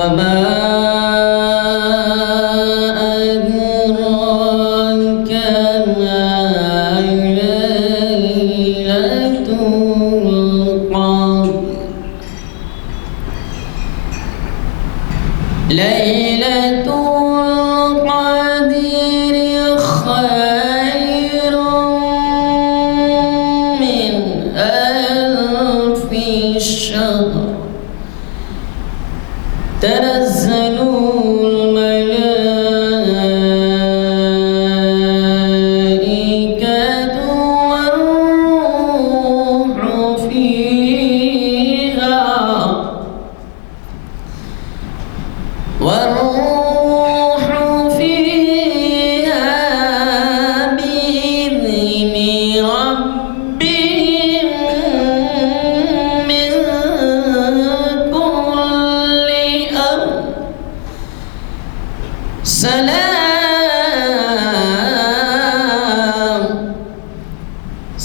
وما أدراك ما ليلة القدر ليلة القدر خير من ألف شهر تنزل الملائكة والروح فيها بإذن ربهم من كل أمر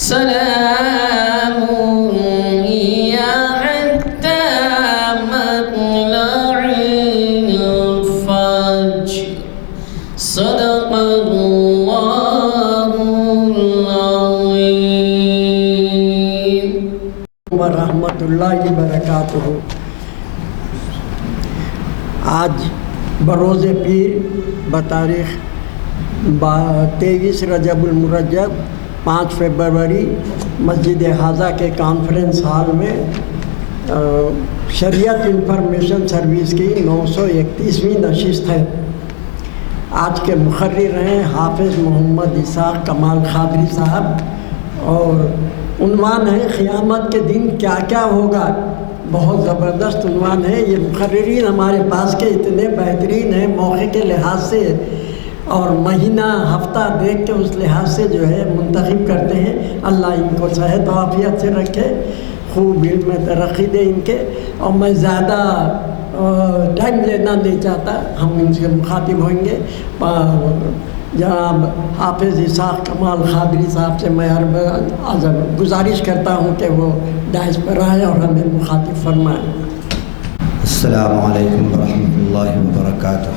سلام هي حتى مطلع الفجر صدق الله العظيم ورحمۃ اللہ وبرکاتہ۔ آج بروز پیر بتاریخ 23 رجب المرجب 5 فروری مسجد حاضہ کے کانفرنس ہال میں شریعت انفارمیشن سروس کی 931ویں نشست ہے۔ آج کے مقرر ہیں حافظ محمد اسحاق کمال قادری صاحب، اور عنوان ہے قیامت کے دن کیا کیا ہوگا۔ بہت زبردست عنوان ہے۔ یہ مقررین ہمارے پاس کے اتنے بہترین ہیں موقع کے لحاظ سے، اور مہینہ ہفتہ دیکھ کے اس لحاظ سے جو ہے منتخب کرتے ہیں۔ اللہ ان کو صحت و عافیت سے رکھے، خوب علم میں ترقی دے ان کے۔ اور میں زیادہ ٹائم لینا نہیں چاہتا، ہم ان سے مخاطب ہوئیں گے۔ جناب حافظ اسحاق کمال قادری صاحب سے میں گزارش کرتا ہوں کہ وہ دائز پر آئیں اور ہمیں مخاطب فرمائیں۔ السلام علیکم ورحمۃ اللہ وبرکاتہ۔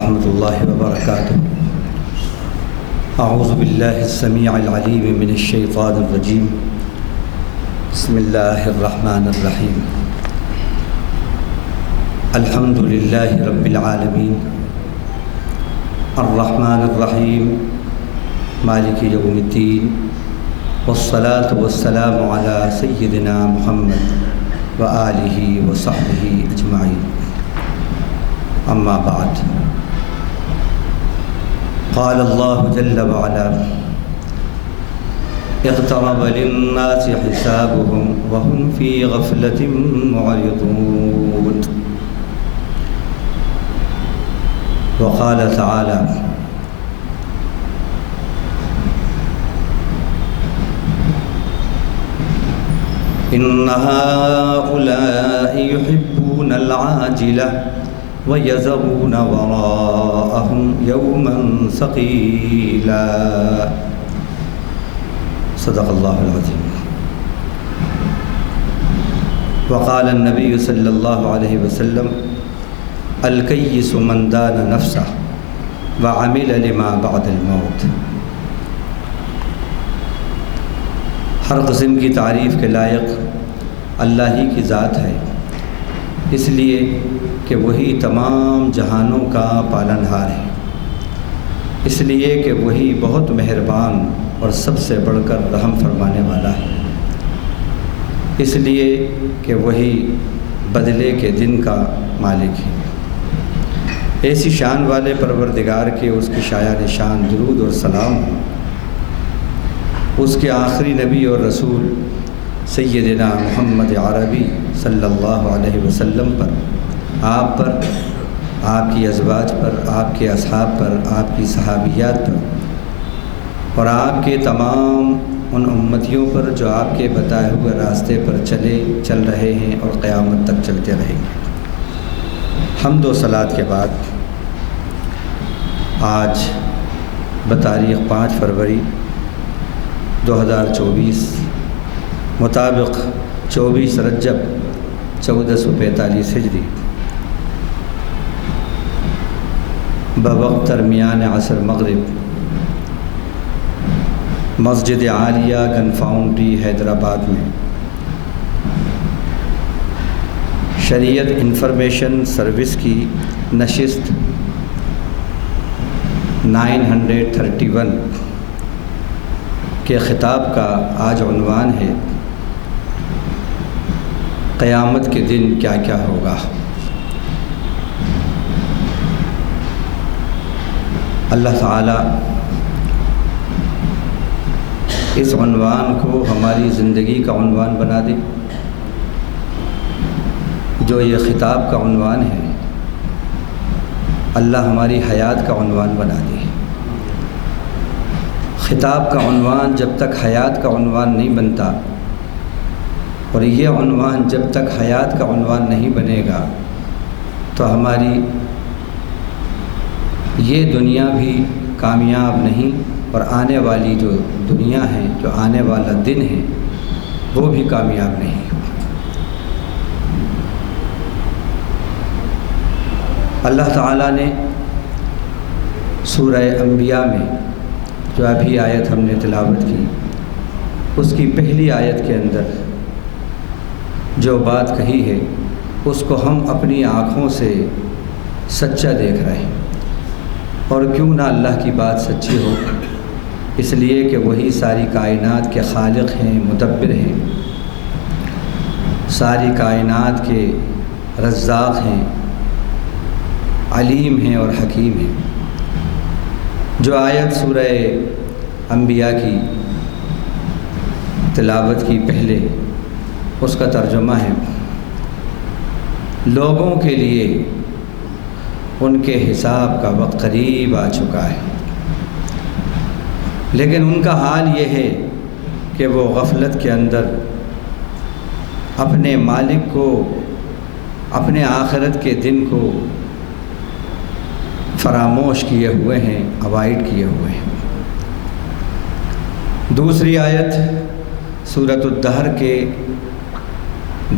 رحمۃ اللہ وبرکاتہ۔ اعوذ باللہ السمیع العلیم من الشیطان الرجیم، بسم اللہ الرحمن الرحیم۔ الحمد للہ رب العالمین، الرحمن الرحیم، مالک یوم الدین، والصلاة والسلام علی سیدنا محمد وآلہ وصحبہ اجمعین، اما بعد۔ قال اللہ جل وعلا: اقترب للناس حسابهم وهم في غفلة معرضون۔ وقال تعالى: إن هؤلاء يحبون العاجلة ويذرون وراءهم يوما ثقيلا۔ صدق اللہ العظیم۔ وقال النبی صلی اللہ علیہ وسلم: الکیس من دان نفسہ وعمل لما بعد الموت۔ ہر قسم کی تعریف کے لائق اللہ ہی کی ذات ہے، اس لیے کہ وہی تمام جہانوں کا پالنہار ہے، اس لیے کہ وہی بہت مہربان اور سب سے بڑھ کر رحم فرمانے والا ہے، اس لیے کہ وہی بدلے کے دن کا مالک ہے۔ ایسی شان والے پروردگار کے اس کی شایان شان درود اور سلام ہو اس کے آخری نبی اور رسول سیدنا محمد عربی صلی اللہ علیہ وسلم پر، آپ پر، آپ کی ازواج پر، آپ کے اصحاب پر، آپ کی صحابیات پر، اور آپ کے تمام ان امتیوں پر جو آپ کے بتائے ہوئے راستے پر چل رہے ہیں اور قیامت تک چلتے رہیں گے۔ حمد و صلات کے بعد آج بتاریخ 5 فروری 2024 مطابق 24 رجب 1445 ہجری بوقت درمیان عصر مغرب مسجد عالیہ گن فاؤنڈری حیدرآباد میں شریعت انفارمیشن سروس کی نشست 931 کے خطاب کا آج عنوان ہے قیامت کے دن کیا کیا ہوگا۔ اللہ تعالی اس عنوان کو ہماری زندگی کا عنوان بنا دے۔ جو یہ خطاب کا عنوان ہے اللہ ہماری حیات کا عنوان بنا دے۔ خطاب کا عنوان جب تک حیات کا عنوان نہیں بنتا اور یہ عنوان جب تک حیات کا عنوان نہیں بنے گا تو ہماری یہ دنیا بھی کامیاب نہیں اور آنے والی جو دنیا ہے، جو آنے والا دن ہے، وہ بھی کامیاب نہیں۔ اللہ تعالیٰ نے سورہ انبیاء میں جو ابھی آیت ہم نے تلاوت کی، اس کی پہلی آیت کے اندر جو بات کہی ہے اس کو ہم اپنی آنکھوں سے سچا دیکھ رہے ہیں۔ اور کیوں نہ اللہ کی بات سچی ہو، اس لیے کہ وہی ساری کائنات کے خالق ہیں، مدبر ہیں، ساری کائنات کے رزاق ہیں، علیم ہیں اور حکیم ہیں۔ جو آیت سورہ انبیاء کی تلاوت کی پہلے، اس کا ترجمہ ہے لوگوں کے لیے ان کے حساب کا وقت قریب آ چکا ہے، لیکن ان کا حال یہ ہے کہ وہ غفلت کے اندر اپنے مالک کو، اپنے آخرت کے دن کو فراموش کیے ہوئے ہیں، اوائڈ کیے ہوئے ہیں۔ دوسری آیت سورۃ الدہر کے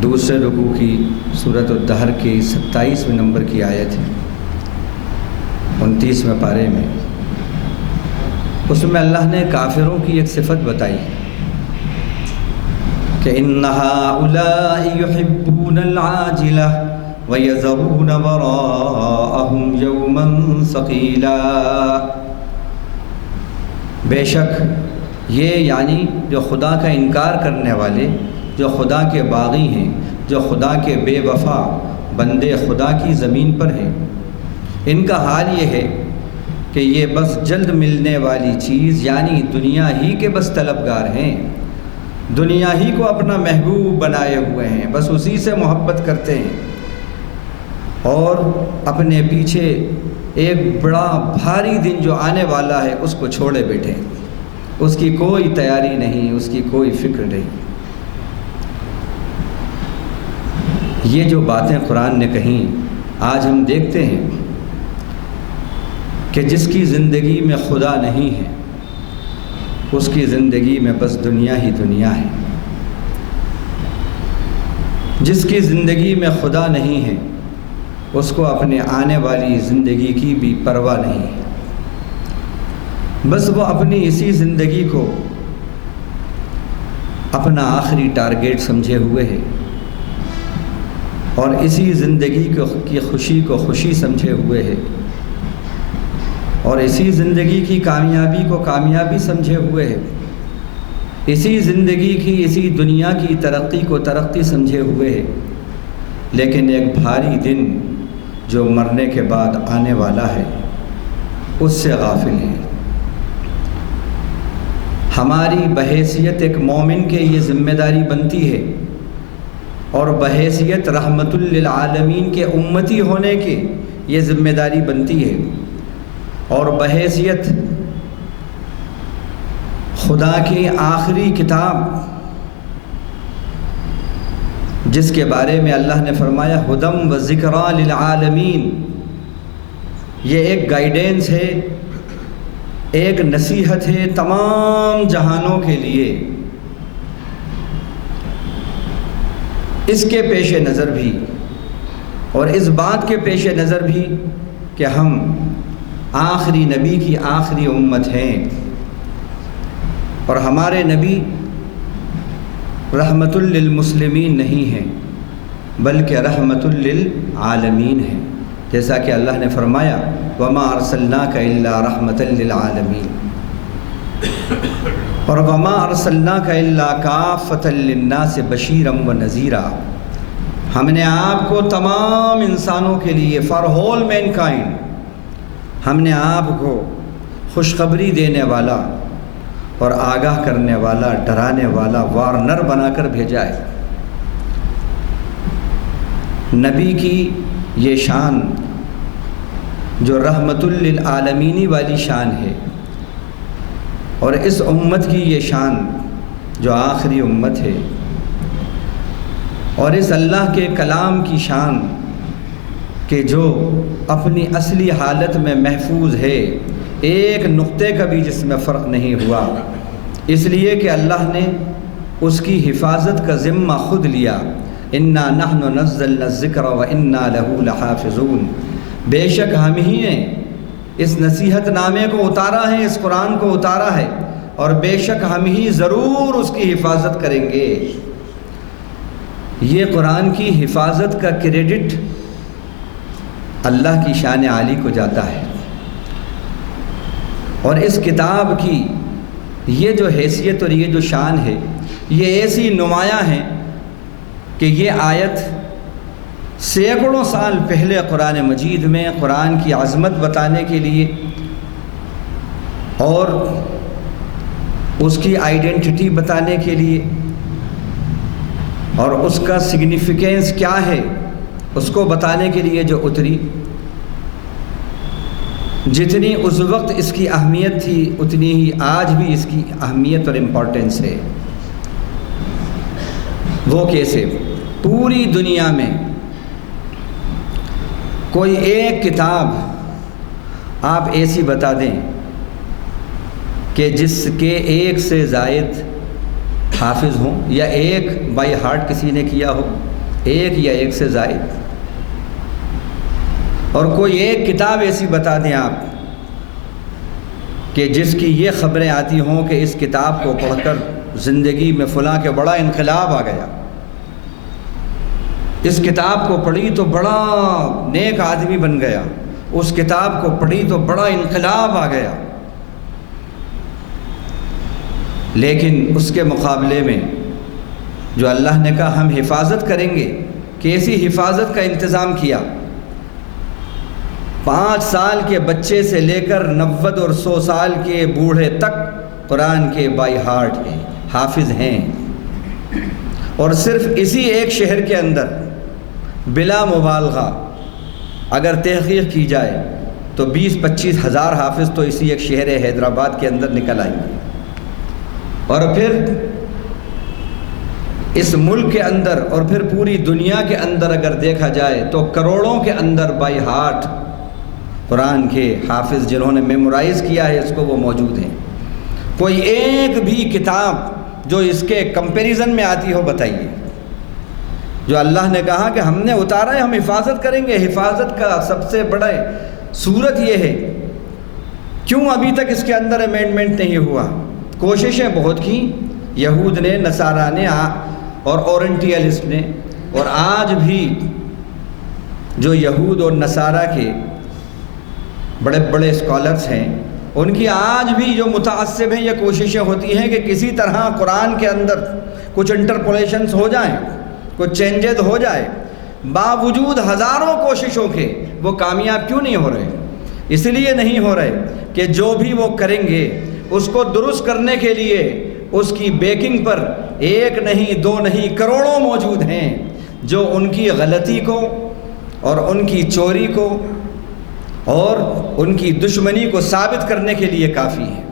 دوسرے رکوع کی، سورۃ الدہر کی 27ویں نمبر کی آیت ہے، 29ویں پارے میں۔ اس میں اللہ نے کافروں کی ایک صفت بتائی کہ إِنَّ هَٰؤُلَاءِ يُحِبُّونَ الْعَاجِلَةَ وَيَذَرُونَ وَرَاءَهُمْ يَوْمًا ثَقِيلًا۔ بے شک یہ یعنی جو خدا کا انکار کرنے والے، جو خدا کے باغی ہیں، جو خدا کے بے وفا بندے خدا کی زمین پر ہیں، ان کا حال یہ ہے کہ یہ بس جلد ملنے والی چیز یعنی دنیا ہی کے بس طلبگار ہیں، دنیا ہی کو اپنا محبوب بنائے ہوئے ہیں، بس اسی سے محبت کرتے ہیں اور اپنے پیچھے ایک بڑا بھاری دن جو آنے والا ہے اس کو چھوڑے بیٹھے، اس کی کوئی تیاری نہیں، اس کی کوئی فکر نہیں۔ یہ جو باتیں قرآن نے کہیں، آج ہم دیکھتے ہیں کہ جس کی زندگی میں خدا نہیں ہے اس کی زندگی میں بس دنیا ہی دنیا ہے، جس کی زندگی میں خدا نہیں ہے اس کو اپنے آنے والی زندگی کی بھی پرواہ نہیں ہے، بس وہ اپنی اسی زندگی کو اپنا آخری ٹارگیٹ سمجھے ہوئے ہے اور اسی زندگی کی خوشی کو خوشی سمجھے ہوئے ہے اور اسی زندگی کی کامیابی کو کامیابی سمجھے ہوئے ہے، اسی زندگی کی، اسی دنیا کی ترقی کو ترقی سمجھے ہوئے ہے، لیکن ایک بھاری دن جو مرنے کے بعد آنے والا ہے اس سے غافل ہے۔ ہماری بحیثیت ایک مومن کے یہ ذمہ داری بنتی ہے اور بحیثیت رحمت للعالمین کے امتی ہونے کے یہ ذمہ داری بنتی ہے اور بحیثیت خدا کی آخری کتاب جس کے بارے میں اللہ نے فرمایا ہدم و ذکریٰ للعالمین، یہ ایک گائیڈنس ہے، ایک نصیحت ہے تمام جہانوں کے لیے۔ اس کے پیش نظر بھی اور اس بات کے پیش نظر بھی کہ ہم آخری نبی کی آخری امت ہیں اور ہمارے نبی رحمت للمسلمین نہیں ہیں بلکہ رحمت للعالمین ہیں، جیسا کہ اللہ نے فرمایا وما ارسلناک الا رحمت للعالمین، اور وما ارسلناک الا کافۃ للناس بشیرا ونذیرا، ہم نے آپ کو تمام انسانوں کے لیے فار ہول مین کائنڈ، ہم نے آپ کو خوشخبری دینے والا اور آگاہ کرنے والا، ڈرانے والا، وارنر بنا کر بھیجا ہے۔ نبی کی یہ شان جو رحمت للعالمینی والی شان ہے، اور اس امت کی یہ شان جو آخری امت ہے، اور اس اللہ کے کلام کی شان کہ جو اپنی اصلی حالت میں محفوظ ہے، ایک نقطے کا بھی جس میں فرق نہیں ہوا، اس لیے کہ اللہ نے اس کی حفاظت کا ذمہ خود لیا۔ انا نحن نزلنا الذکر وانا له لحافظون، بے شک ہم ہی نے اس نصیحت نامے کو اتارا ہے، اس قرآن کو اتارا ہے، اور بے شک ہم ہی ضرور اس کی حفاظت کریں گے۔ یہ قرآن کی حفاظت کا کریڈٹ اللہ کی شان عالی کو جاتا ہے، اور اس کتاب کی یہ جو حیثیت اور یہ جو شان ہے، یہ ایسی نمایاں ہے کہ یہ آیت سینکڑوں سال پہلے قرآن مجید میں قرآن کی عظمت بتانے کے لیے اور اس کی آئیڈینٹی بتانے کے لیے اور اس کا سگنیفیکینس کیا ہے اس کو بتانے کے لیے جو اتری، جتنی اس وقت اس کی اہمیت تھی اتنی ہی آج بھی اس کی اہمیت اور امپورٹنس ہے۔ وہ کیسے؟ پوری دنیا میں کوئی ایک کتاب آپ ایسی بتا دیں کہ جس کے ایک سے زائد حافظ ہوں، یا ایک بائی ہارٹ کسی نے کیا ہو، ایک یا ایک سے زائد، اور کوئی ایک کتاب ایسی بتا دیں آپ کہ جس کی یہ خبریں آتی ہوں کہ اس کتاب کو پڑھ کر زندگی میں فلاں کے بڑا انقلاب آ گیا، اس کتاب کو پڑھی تو بڑا نیک آدمی بن گیا، اس کتاب کو پڑھی تو بڑا انقلاب آ گیا۔ لیکن اس کے مقابلے میں جو اللہ نے کہا ہم حفاظت کریں گے، کیسی حفاظت کا انتظام کیا؟ 5 سال کے بچے سے لے کر 90 اور 100 سال کے بوڑھے تک قرآن کے بائی ہارٹ ہیں، حافظ ہیں، اور صرف اسی ایک شہر کے اندر بلا مبالغہ اگر تحقیق کی جائے تو 20-25 ہزار حافظ تو اسی ایک شہر حیدرآباد کے اندر نکل آئیں گے، اور پھر اس ملک کے اندر اور پھر پوری دنیا کے اندر اگر دیکھا جائے تو کروڑوں کے اندر بائی ہارٹ قرآن کے حافظ جنہوں نے میمورائز کیا ہے اس کو وہ موجود ہیں۔ کوئی ایک بھی کتاب جو اس کے کمپیریزن میں آتی ہو بتائیے، جو اللہ نے کہا کہ ہم نے اتارا ہے ہم حفاظت کریں گے۔ حفاظت کا سب سے بڑا صورت یہ ہے، کیوں ابھی تک اس کے اندر امینڈمنٹ نہیں ہوا؟ کوششیں بہت کی، یہود نے، نصارہ نے اور اورینٹیلسٹ نے، اور آج بھی جو یہود اور نصارہ کے بڑے بڑے اسکالرس ہیں ان کی آج بھی جو متعصب ہیں یہ کوششیں ہوتی ہیں کہ کسی طرح قرآن کے اندر کچھ انٹرپولیشنز ہو جائیں، کچھ چینجز ہو جائے، باوجود ہزاروں کوششوں کے وہ کامیاب کیوں نہیں ہو رہے؟ اس لیے نہیں ہو رہے کہ جو بھی وہ کریں گے اس کو درست کرنے کے لیے اس کی بیکنگ پر 1 نہیں 2 نہیں کروڑوں موجود ہیں جو ان کی غلطی کو اور ان کی چوری کو اور ان کی دشمنی کو ثابت کرنے کے لیے کافی ہے۔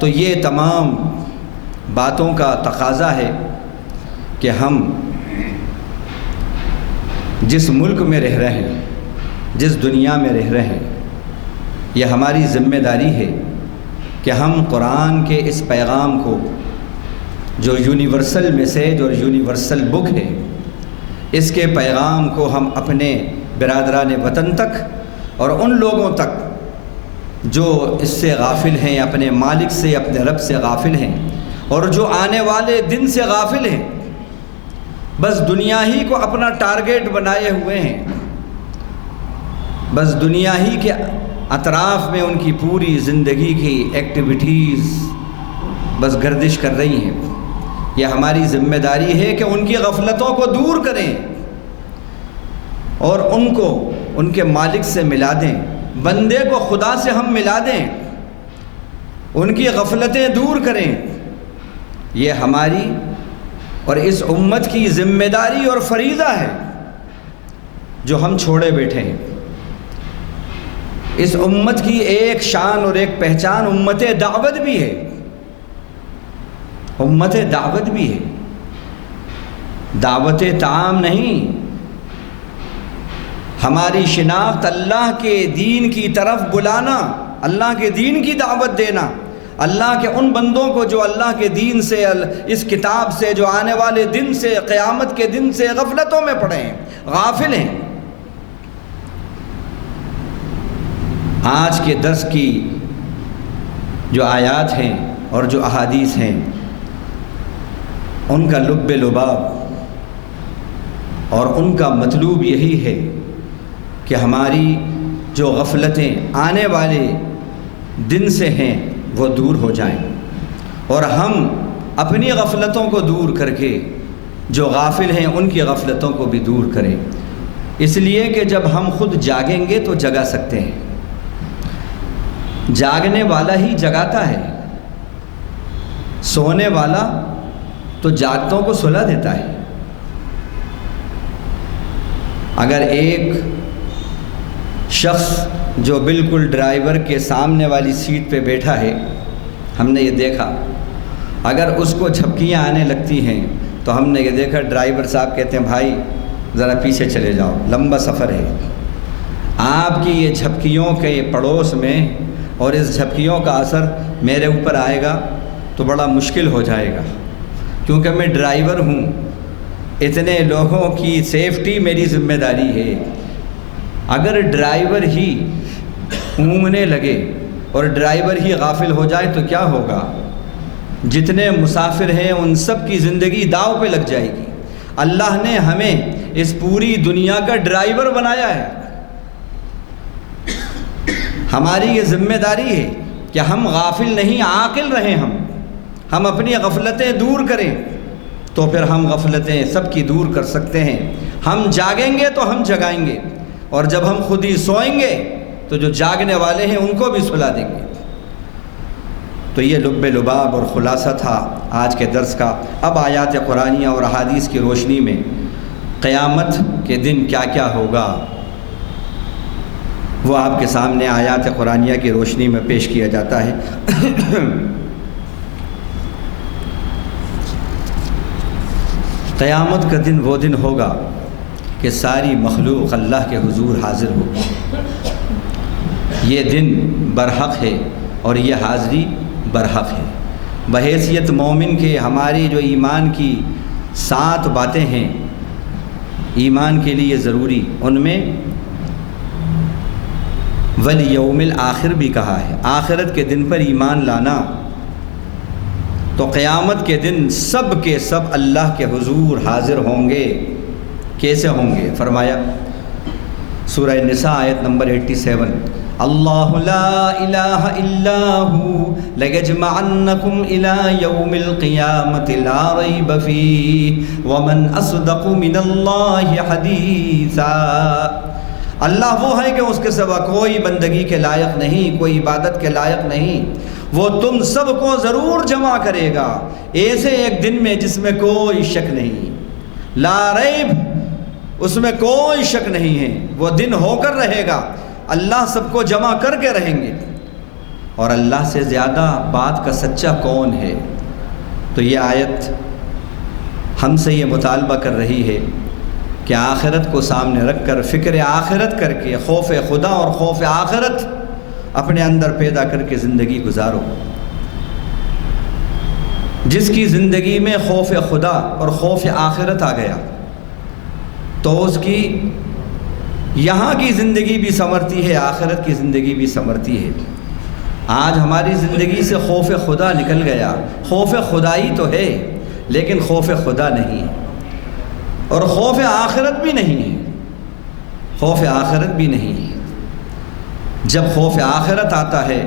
تو یہ تمام باتوں کا تقاضا ہے کہ ہم جس ملک میں رہ رہے ہیں، جس دنیا میں رہ رہے ہیں، یہ ہماری ذمہ داری ہے کہ ہم قرآن کے اس پیغام کو، جو یونیورسل میسیج اور یونیورسل بک ہے، اس کے پیغام کو ہم اپنے برادران وطن تک اور ان لوگوں تک جو اس سے غافل ہیں، اپنے مالک سے، اپنے رب سے غافل ہیں، اور جو آنے والے دن سے غافل ہیں، بس دنیا ہی کو اپنا ٹارگیٹ بنائے ہوئے ہیں، بس دنیا ہی کے اطراف میں ان کی پوری زندگی کی ایکٹیویٹیز بس گردش کر رہی ہیں۔ یہ ہماری ذمہ داری ہے کہ ان کی غفلتوں کو دور کریں اور ان کو ان کے مالک سے ملا دیں، بندے کو خدا سے ہم ملا دیں، ان کی غفلتیں دور کریں۔ یہ ہماری اور اس امت کی ذمہ داری اور فریضہ ہے جو ہم چھوڑے بیٹھے ہیں۔ اس امت کی ایک شان اور ایک پہچان امت دعوت بھی ہے، امت دعوت بھی ہے، دعوت طعام نہیں۔ ہماری شناخت اللہ کے دین کی طرف بلانا، اللہ کے دین کی دعوت دینا، اللہ کے ان بندوں کو جو اللہ کے دین سے، اس کتاب سے، جو آنے والے دن سے، قیامت کے دن سے غفلتوں میں پڑے ہیں، غافل ہیں۔ آج کے درس کی جو آیات ہیں اور جو احادیث ہیں، ان کا لب لباب اور ان کا مطلوب یہی ہے کہ ہماری جو غفلتیں آنے والے دن سے ہیں وہ دور ہو جائیں، اور ہم اپنی غفلتوں کو دور کر کے جو غافل ہیں ان کی غفلتوں کو بھی دور کریں۔ اس لیے کہ جب ہم خود جاگیں گے تو جگا سکتے ہیں، جاگنے والا ہی جگاتا ہے، سونے والا تو جاگتوں کو سلا دیتا ہے۔ اگر ایک شخص جو بالکل ڈرائیور کے سامنے والی سیٹ پہ بیٹھا ہے، ہم نے یہ دیکھا، اگر اس کو جھپکیاں آنے لگتی ہیں تو ہم نے یہ دیکھا ڈرائیور صاحب کہتے ہیں بھائی ذرا پیچھے چلے جاؤ، لمبا سفر ہے۔ آپ کی یہ جھپکیوں کے پڑوس میں اور اس جھپکیوں کا اثر میرے اوپر آئے گا تو بڑا مشکل ہو جائے گا، کیونکہ میں ڈرائیور ہوں، اتنے لوگوں کی سیفٹی میری ذمہ داری ہے۔ اگر ڈرائیور ہی اونگنے لگے اور ڈرائیور ہی غافل ہو جائے تو کیا ہوگا؟ جتنے مسافر ہیں ان سب کی زندگی داؤ پہ لگ جائے گی۔ اللہ نے ہمیں اس پوری دنیا کا ڈرائیور بنایا ہے، ہماری یہ ذمہ داری ہے کہ ہم غافل نہیں، عاقل رہیں، ہم اپنی غفلتیں دور کریں، تو پھر ہم غفلتیں سب کی دور کر سکتے ہیں۔ ہم جاگیں گے تو ہم جگائیں گے، اور جب ہم خود ہی سوئیں گے تو جو جاگنے والے ہیں ان کو بھی سلا دیں گے۔ تو یہ لب لباب اور خلاصہ تھا آج کے درس کا۔ اب آیات قرآنیہ اور احادیث کی روشنی میں قیامت کے دن کیا کیا ہوگا وہ آپ کے سامنے آیات قرآنیہ کی روشنی میں پیش کیا جاتا ہے۔ قیامت کا دن وہ دن ہوگا کہ ساری مخلوق اللہ کے حضور حاضر ہو۔ یہ دن برحق ہے اور یہ حاضری برحق ہے۔ بحیثیت مومن کے ہماری جو ایمان کی 7 باتیں ہیں ایمان کے لیے ضروری، ان میں والیوم الآخر بھی کہا ہے، آخرت کے دن پر ایمان لانا۔ تو قیامت کے دن سب کے سب اللہ کے حضور حاضر ہوں گے۔ کیسے ہوں گے؟ فرمایا سورہ نساء آیت نمبر 87، اللہ لا الہ الا ہو لَيَجْمَعَنَّكُمْ إِلَى يَوْمِ الْقِيَامَةِ لَا رَيْبَ فِيهِ وَمَنْ أَصْدَقُ مِنَ اللَّهِ حَدِيثًا۔ اللہ وہ ہے کہ اس کے سوا کوئی بندگی کے لائق نہیں، کوئی عبادت کے لائق نہیں، وہ تم سب کو ضرور جمع کرے گا ایسے ایک دن میں جس میں کوئی شک نہیں، لا ریب، اس میں کوئی شک نہیں ہے، وہ دن ہو کر رہے گا، اللہ سب کو جمع کر کے رہیں گے۔ اور اللہ سے زیادہ بات کا سچا کون ہے؟ تو یہ آیت ہم سے یہ مطالبہ کر رہی ہے کہ آخرت کو سامنے رکھ کر، فکر آخرت کر کے، خوف خدا اور خوف آخرت اپنے اندر پیدا کر کے زندگی گزارو۔ جس کی زندگی میں خوف خدا اور خوف آخرت آ گیا تو اس کی یہاں کی زندگی بھی سنورتی ہے، آخرت کی زندگی بھی سنورتی ہے۔ آج ہماری زندگی سے خوف خدا نکل گیا، خوف خدائی تو ہے لیکن خوف خدا نہیں ہے، اور خوف آخرت بھی نہیں ہے، خوف آخرت بھی نہیں ہے۔ جب خوف آخرت آتا ہے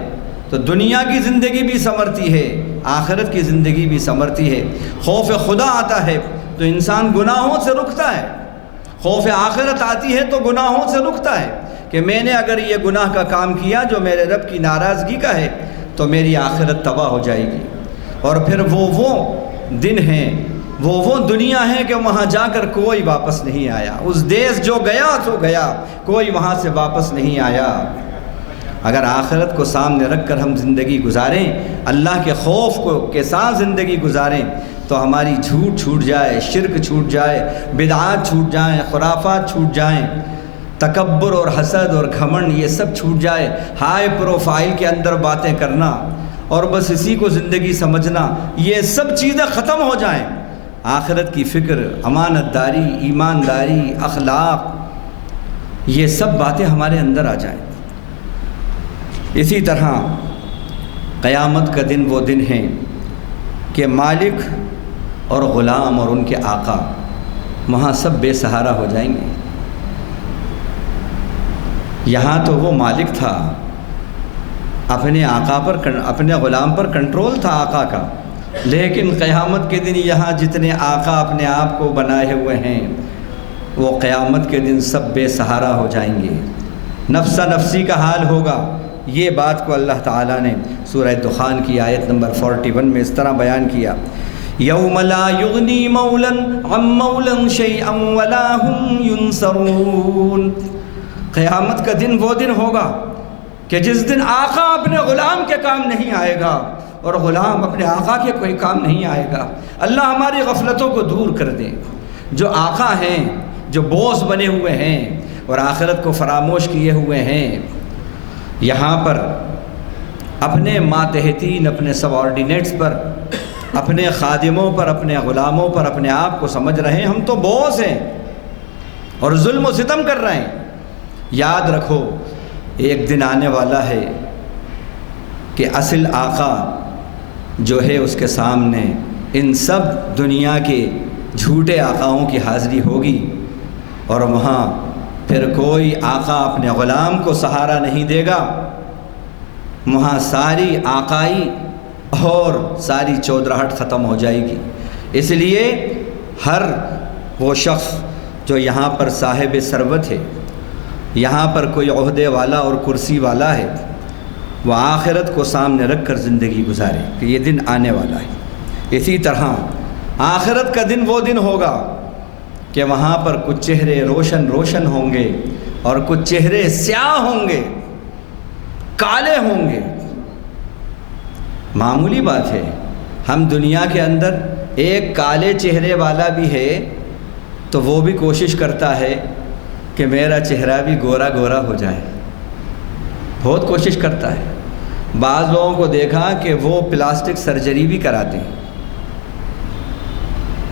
تو دنیا کی زندگی بھی سنورتی ہے، آخرت کی زندگی بھی سنورتی ہے۔ خوف خدا آتا ہے تو انسان گناہوں سے رکتا ہے، خوف آخرت آتی ہے تو گناہوں سے رکتا ہے کہ میں نے اگر یہ گناہ کا کام کیا جو میرے رب کی ناراضگی کا ہے تو میری آخرت تباہ ہو جائے گی، اور پھر وہ دن ہیں، وہ دنیا ہے کہ وہاں جا کر کوئی واپس نہیں آیا، اس دیس جو گیا تو گیا، کوئی وہاں سے واپس نہیں آیا۔ اگر آخرت کو سامنے رکھ کر ہم زندگی گزاریں، اللہ کے خوف کے ساتھ زندگی گزاریں، تو ہماری جھوٹ چھوٹ جائے، شرک چھوٹ جائے، بدعات چھوٹ جائیں، خرافات چھوٹ جائیں، تکبر اور حسد اور گھمنڈ یہ سب چھوٹ جائے، ہائی پروفائل کے اندر باتیں کرنا اور بس اسی کو زندگی سمجھنا، یہ سب چیزیں ختم ہو جائیں۔ آخرت کی فکر، امانت داری، ایمانداری، اخلاق، یہ سب باتیں ہمارے اندر آ جائیں۔ اسی طرح قیامت کا دن وہ دن ہے کہ مالک اور غلام اور ان کے آقا وہاں سب بے سہارا ہو جائیں گے۔ یہاں تو وہ مالک تھا، اپنے آقا پر، اپنے غلام پر کنٹرول تھا آقا کا، لیکن قیامت کے دن یہاں جتنے آقا اپنے آپ کو بنائے ہوئے ہیں وہ قیامت کے دن سب بے سہارا ہو جائیں گے، نفسا نفسی کا حال ہوگا۔ یہ بات کو اللہ تعالیٰ نے سورہ دخان کی آیت نمبر 41 میں اس طرح بیان کیا، یوم لا یغنی مولا عن مولا شیئا ولا هم ینصرون۔ قیامت کا دن وہ دن ہوگا کہ جس دن آقا اپنے غلام کے کام نہیں آئے گا اور غلام اپنے آقا کے کوئی کام نہیں آئے گا۔ اللہ ہماری غفلتوں کو دور کر دے۔ جو آقا ہیں، جو بوس بنے ہوئے ہیں اور آخرت کو فراموش کیے ہوئے ہیں، یہاں پر اپنے ماتحتین، اپنے سب آرڈینیٹس پر، اپنے خادموں پر، اپنے غلاموں پر اپنے آپ کو سمجھ رہے ہیں ہم تو بوس ہیں اور ظلم و ستم کر رہے ہیں۔ یاد رکھو ایک دن آنے والا ہے کہ اصل آقا جو ہے اس کے سامنے ان سب دنیا کے جھوٹے آقاؤں کی حاضری ہوگی، اور وہاں پھر کوئی آقا اپنے غلام کو سہارا نہیں دے گا، وہاں ساری آقائی اور ساری چودراہٹ ختم ہو جائے گی۔ اس لیے ہر وہ شخص جو یہاں پر صاحب ثروت ہے، یہاں پر کوئی عہدے والا اور کرسی والا ہے، وہ آخرت کو سامنے رکھ کر زندگی گزارے کہ یہ دن آنے والا ہے۔ اسی طرح آخرت کا دن وہ دن ہوگا کہ وہاں پر کچھ چہرے روشن روشن ہوں گے اور کچھ چہرے سیاہ ہوں گے، کالے ہوں گے۔ معمولی بات ہے، ہم دنیا کے اندر ایک کالے چہرے والا بھی ہے تو وہ بھی کوشش کرتا ہے کہ میرا چہرہ بھی گورا گورا ہو جائے، بہت کوشش کرتا ہے۔ بعض لوگوں کو دیکھا کہ وہ پلاسٹک سرجری بھی کراتے ہیں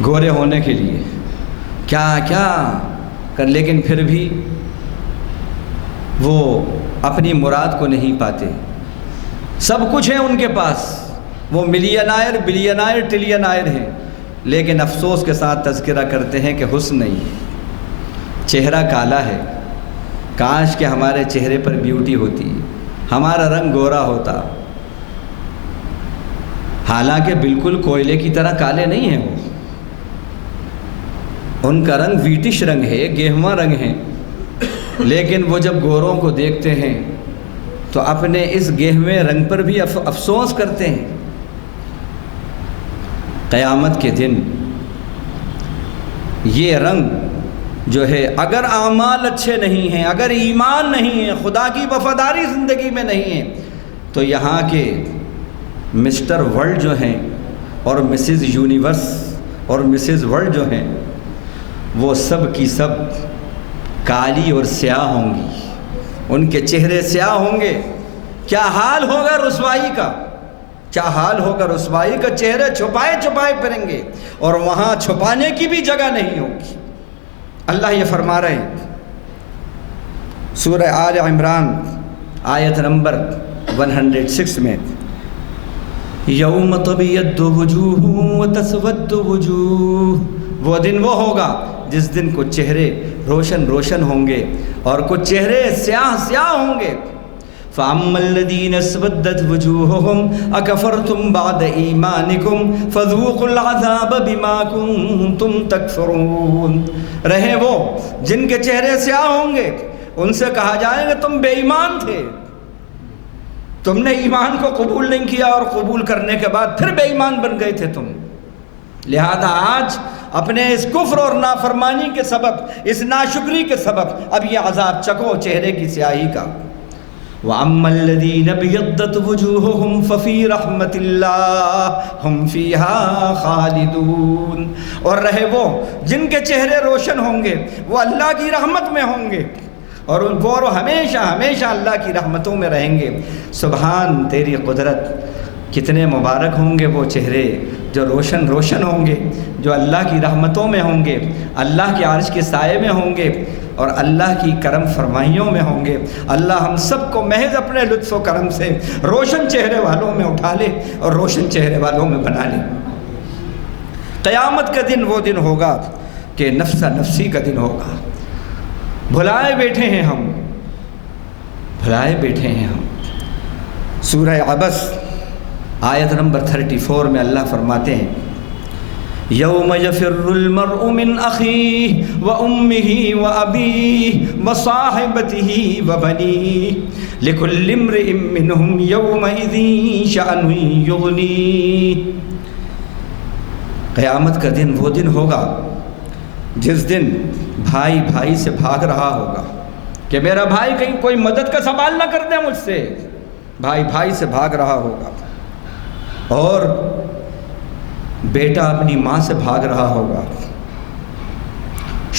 گورے ہونے کے لیے، کیا کیا کر، لیکن پھر بھی وہ اپنی مراد کو نہیں پاتے۔ سب کچھ ہے ان کے پاس، وہ ملینائر، بلینائر، ٹریلینائر ہیں، لیکن افسوس کے ساتھ تذکرہ کرتے ہیں کہ حسن نہیں ہے، چہرہ کالا ہے۔ کاش کہ ہمارے چہرے پر بیوٹی ہوتی، ہمارا رنگ گورا ہوتا، حالانکہ بالکل کوئلے کی طرح کالے نہیں ہیں وہ، ان کا رنگ ویٹش رنگ ہے، گہواں رنگ ہے، لیکن وہ جب گوروں کو دیکھتے ہیں تو اپنے اس گہویں رنگ پر بھی افسوس کرتے ہیں۔ قیامت کے دن یہ رنگ جو ہے، اگر اعمال اچھے نہیں ہیں، اگر ایمان نہیں ہے، خدا کی وفاداری زندگی میں نہیں ہے، تو یہاں کے مسٹر ورلڈ جو ہیں اور مسز یونیورس اور مسز ورلڈ جو ہیں وہ سب کی سب کالی اور سیاہ ہوں گی، ان کے چہرے سیاہ ہوں گے۔ کیا حال ہوگا رسوائی کا، کیا حال ہوگا رسوائی کا، چہرے چھپائے چھپائے پھریں گے اور وہاں چھپانے کی بھی جگہ نہیں ہوگی۔ اللہ یہ فرما رہے ہیں سورہ آل عمران آیت نمبر 106 میں، یوم تبیض وجوہ وتسود وجوہ، وہ دن وہ ہوگا جس دن کچھ چہرے روشن روشن ہوں گے اور کچھ چہرے سیاہ سیاہ ہوں گے۔ فَأَمَّا الَّذِينَ اسْوَدَّتْ وُجُوهُهُمْ أَكَفَرْتُمْ بَعْدَ إِيمَانِكُمْ فَذُوقُوا الْعَذَابَ بِمَا كُنْتُمْ تَكْفُرُونَ، رہے وہ جن کے چہرے سیاہ ہوں گے، ان سے کہا جائے گا تم بے ایمان تھے، تم نے ایمان کو قبول نہیں کیا اور قبول کرنے کے بعد پھر بے ایمان بن گئے تھے تم، لہذا آج اپنے اس کفر اور نافرمانی کے سبب، اس ناشکری کے سبب اب یہ عذاب چکھو چہرے کی سیاہی کا۔ وَأَمَّا الَّذِينَ ابْيَضَّتْ وُجُوهُهُمْ فَفِي رَحْمَةِ اللَّهِ هُمْ فِيهَا خَالِدُونَ، اور رہے وہ جن کے چہرے روشن ہوں گے وہ اللہ کی رحمت میں ہوں گے اور ان کو ہمیشہ ہمیشہ اللہ کی رحمتوں میں رہیں گے۔ سبحان تیری قدرت، کتنے مبارک ہوں گے وہ چہرے جو روشن روشن ہوں گے، جو اللہ کی رحمتوں میں ہوں گے، اللہ کے عرش کے سائے میں ہوں گے اور اللہ کی کرم فرمائیوں میں ہوں گے۔ اللہ ہم سب کو محض اپنے لطف و کرم سے روشن چہرے والوں میں اٹھا لے اور روشن چہرے والوں میں بنا لے۔ قیامت کا دن وہ دن ہوگا کہ نفس نفسی کا دن ہوگا، بھلائے بیٹھے ہیں ہم، بھلائے بیٹھے ہیں ہم۔ سورہ عبس آیت نمبر 34 میں اللہ فرماتے ہیں، یوم یفر المرء من اخیہ وامہ وابیہ وصاحبتہ وبنیہ لکل امرئ منہم یومئذ شأن یغنیہ۔ قیامت کا دن وہ دن ہوگا جس دن بھائی بھائی سے بھاگ رہا ہوگا کہ میرا بھائی کہیں کوئی مدد کا سوال نہ کر دے مجھ سے، بھائی بھائی سے بھاگ رہا ہوگا، اور بیٹا اپنی ماں سے بھاگ رہا ہوگا،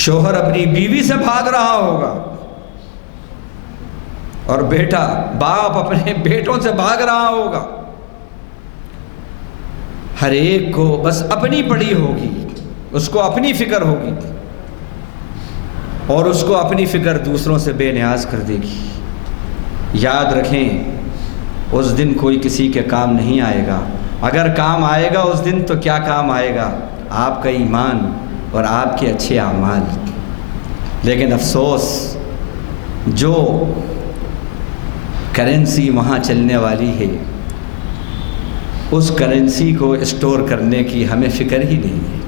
شوہر اپنی بیوی سے بھاگ رہا ہوگا، اور بیٹا باپ اپنے بیٹوں سے بھاگ رہا ہوگا۔ ہر ایک کو بس اپنی پڑی ہوگی، اس کو اپنی فکر ہوگی اور اس کو اپنی فکر دوسروں سے بے نیاز کر دے گی۔ یاد رکھیں اس دن کوئی کسی کے کام نہیں آئے گا، اگر کام آئے گا اس دن تو کیا کام آئے گا؟ آپ کا ایمان اور آپ کے اچھے اعمال۔ لیکن افسوس جو کرنسی وہاں چلنے والی ہے اس کرنسی کو اسٹور کرنے کی ہمیں فکر ہی نہیں ہے،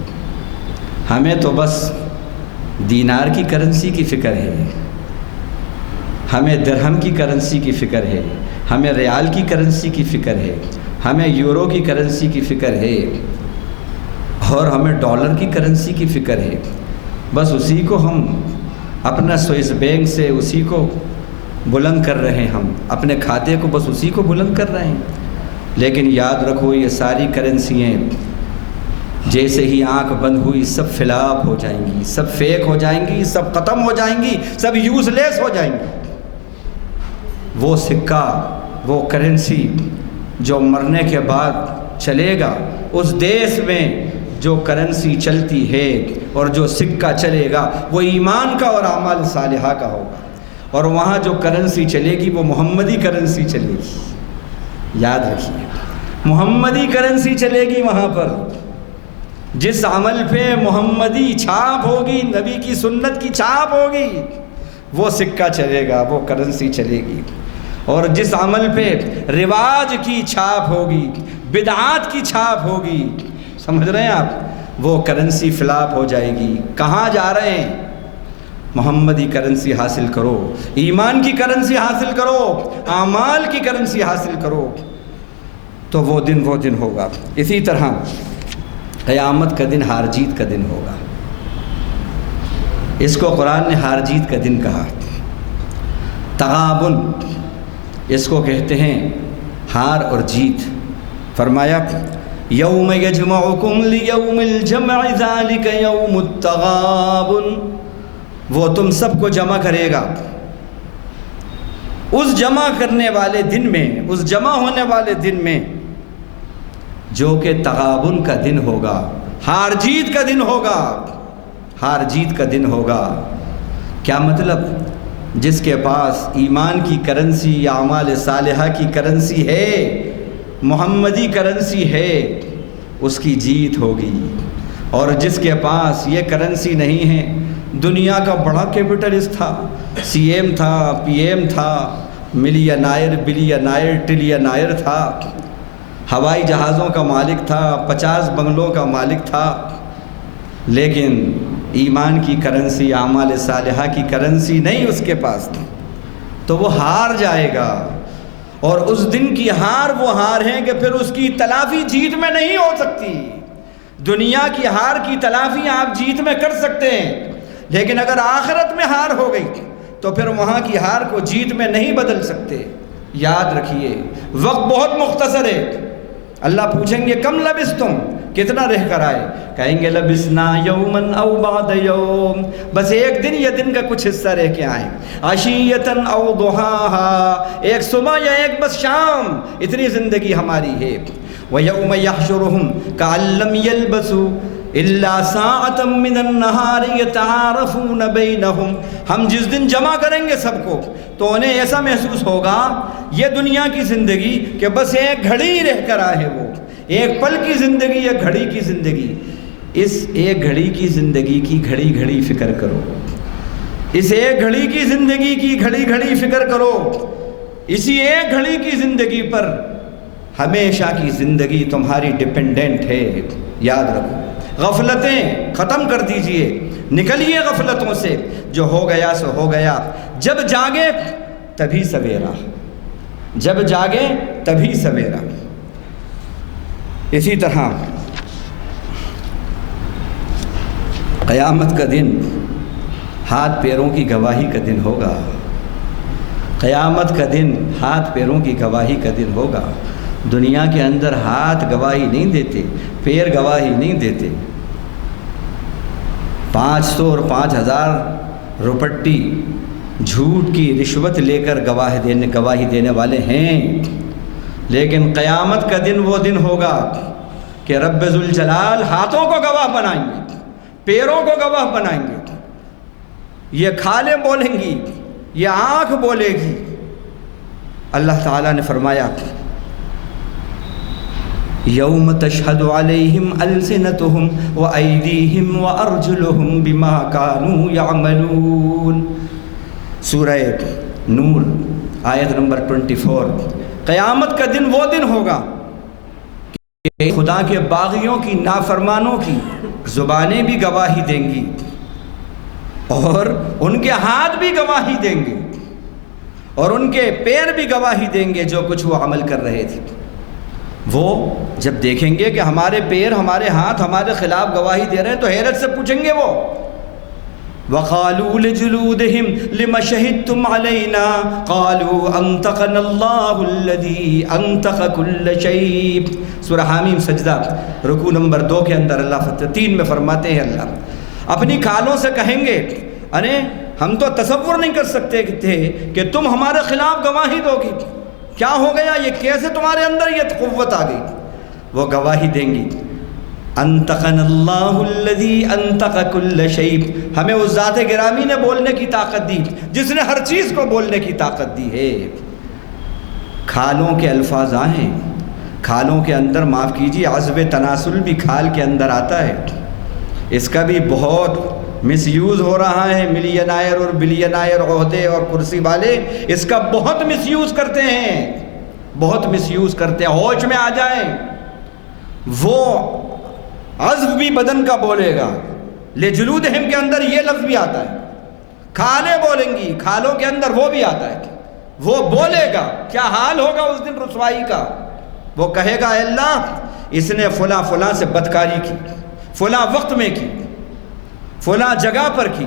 ہمیں تو بس دینار کی کرنسی کی فکر ہے، ہمیں درہم کی کرنسی کی فکر ہے، ہمیں ریال کی کرنسی کی فکر ہے، ہمیں یورو کی کرنسی کی فکر ہے اور ہمیں ڈالر کی کرنسی کی فکر ہے۔ بس اسی کو ہم اپنا سوئس بینک سے اسی کو بلند کر رہے ہیں، ہم اپنے کھاتے کو بس اسی کو بلند کر رہے ہیں۔ لیکن یاد رکھو یہ ساری کرنسیاں جیسے ہی آنکھ بند ہوئی سب فلاپ ہو جائیں گی، سب فیک ہو جائیں گی، سب ختم ہو جائیں گی، سب یوز لیس ہو جائیں گی۔ وہ سکہ، وہ کرنسی جو مرنے کے بعد چلے گا، اس دیش میں جو کرنسی چلتی ہے اور جو سکہ چلے گا وہ ایمان کا اور اعمال صالحہ کا ہوگا، اور وہاں جو کرنسی چلے گی وہ محمدی کرنسی چلے گی۔ یاد رکھیے محمدی کرنسی چلے گی، وہاں پر جس عمل پہ محمدی چھاپ ہوگی، نبی کی سنت کی چھاپ ہوگی، وہ سکہ چلے گا، وہ کرنسی چلے گی۔ اور جس عمل پہ رواج کی چھاپ ہوگی، بدعات کی چھاپ ہوگی، سمجھ رہے ہیں آپ، وہ کرنسی فلاپ ہو جائے گی۔ کہاں جا رہے ہیں؟ محمدی کرنسی حاصل کرو، ایمان کی کرنسی حاصل کرو، اعمال کی کرنسی حاصل کرو، تو وہ دن ہوگا۔ اسی طرح قیامت کا دن ہار جیت کا دن ہوگا، اس کو قرآن نے ہار جیت کا دن کہا۔ تغابن اس کو کہتے ہیں ہار اور جیت۔ فرمایا یوم یجمعکم لیوم الجمع ذالک یوم التغابن، وہ تم سب کو جمع کرے گا اس جمع کرنے والے دن میں، اس جمع ہونے والے دن میں جو کہ تغابن کا دن ہوگا، ہار جیت کا دن ہوگا، ہار جیت کا دن ہوگا۔ کیا مطلب؟ جس کے پاس ایمان کی کرنسی یا اعمال صالحہ کی کرنسی ہے، محمدی کرنسی ہے، اس کی جیت ہوگی۔ اور جس کے پاس یہ کرنسی نہیں ہے، دنیا کا بڑا کیپٹلسٹ تھا، سی ایم تھا، پی ایم تھا، ملینائر بلینائر ٹریلینائر تھا، ہوائی جہازوں کا مالک تھا، 50 بنگلوں کا مالک تھا، لیکن ایمان کی کرنسی، اعمال صالحہ کی کرنسی نہیں اس کے پاس، تو وہ ہار جائے گا۔ اور اس دن کی ہار وہ ہار ہے کہ پھر اس کی تلافی جیت میں نہیں ہو سکتی۔ دنیا کی ہار کی تلافی آپ جیت میں کر سکتے ہیں، لیکن اگر آخرت میں ہار ہو گئی تو پھر وہاں کی ہار کو جیت میں نہیں بدل سکتے۔ یاد رکھیے وقت بہت مختصر ہے۔ اللہ پوچھیں گے کم لبثتم، کتنا رہ کر آئے؟ کہیں گے لبثنا یومن او بعد یوم، بس ایک دن یا دن کا کچھ حصہ رہ کے آئیں، عشیۃً او ضحاہا، ایک صبح یا ایک بس شام، اتنی زندگی ہماری ہے۔ وَيَوْمَ يَحْشُرُهُمْ كَأَن لَّمْ يَلْبَثُوا إِلَّا سَاعَةً مِّنَ النَّهَارِ يَتَعَارَفُونَ بَيْنَهُمْ، ہم جس دن جمع کریں گے سب کو تو انہیں ایسا محسوس ہوگا یہ دنیا کی زندگی کہ بس ایک گھڑی رہ کر آئے، وہ ایک پل کی زندگی، ایک گھڑی کی زندگی۔ اس ایک گھڑی کی زندگی کی گھڑی گھڑی فکر کرو، اس ایک گھڑی کی زندگی کی گھڑی گھڑی فکر کرو۔ اسی ایک گھڑی کی زندگی پر ہمیشہ کی زندگی تمہاری ڈیپینڈنٹ ہے۔ یاد رکھو، غفلتیں ختم کر دیجئے، نکلیے غفلتوں سے، جو ہو گیا سو ہو گیا۔ جب جاگے تبھی سویرا، جب جاگے تبھی سویرا۔ اسی طرح قیامت کا دن ہاتھ پیروں کی گواہی کا دن ہوگا، قیامت کا دن ہاتھ پیروں کی گواہی کا دن ہوگا۔ دنیا کے اندر ہاتھ گواہی نہیں دیتے، پیر گواہی نہیں دیتے۔ 500 اور 5000 روپٹی جھوٹ کی رشوت لے کر گواہی دینے والے ہیں، لیکن قیامت کا دن وہ دن ہوگا کہ رب ذوالجلال ہاتھوں کو گواہ بنائیں گے، پیروں کو گواہ بنائیں گے، یہ کھالیں بولیں گی، یہ آنکھ بولے گی۔ اللہ تعالیٰ نے فرمایا یوم تشہد علیہم السنتہم وایدیہم وارجلہم بما کانوا یعملون، سورہ نور آیت نمبر 24۔ قیامت کا دن وہ دن ہوگا کہ خدا کے باغیوں کی، نافرمانوں کی زبانیں بھی گواہی دیں گی اور ان کے ہاتھ بھی گواہی دیں گے اور ان کے پیر بھی گواہی دیں گے جو کچھ وہ عمل کر رہے تھے۔ وہ جب دیکھیں گے کہ ہمارے پیر، ہمارے ہاتھ ہمارے خلاف گواہی دے رہے ہیں تو حیرت سے پوچھیں گے وہ وَقَالُوا لِجُلُودِهِمْ لِمَ شَهِدْتُمْ عَلَيْنَا قَالُوا أَنْطَقَنَا اللَّهُ الَّذِي أَنْطَقَ كُلَّ شَيْءٍ۔ سورہ حامیم سجدہ رکوع نمبر 2 کے اندر اللہ 3 میں فرماتے ہیں، اللہ اپنی کھالوں سے کہیں گے ارے ہم تو تصور نہیں کر سکتے تھے کہ تم ہمارے خلاف گواہی دو گی، کیا ہو گیا، یہ کیسے تمہارے اندر یہ قوت آ گئی؟ وہ گواہی دیں گی انطقنا اللہ الذی انطق کل شیء، ہمیں اس ذات گرامی نے بولنے کی طاقت دی جس نے ہر چیز کو بولنے کی طاقت دی ہے۔ کھالوں کے الفاظ آئیں، کھالوں کے اندر معاف کیجیے عزب تناسل بھی کھال کے اندر آتا ہے، اس کا بھی بہت مس یوز ہو رہا ہے۔ ملینائر اور بلینائر عہدے اور کرسی والے اس کا بہت مس یوز کرتے ہیں، بہت مس یوز کرتے ہیں۔ ہوش میں آ جائیں، وہ عزب بھی بدن کا بولے گا، لجلودہم کے اندر یہ لفظ بھی آتا ہے، کھالیں بولیں گی، کھالوں کے اندر وہ بھی آتا ہے، وہ بولے گا۔ کیا حال ہوگا اس دن رسوائی کا؟ وہ کہے گا اے اللہ اس نے فلاں فلاں سے بدکاری کی، فلاں وقت میں کی، فلاں جگہ پر کی۔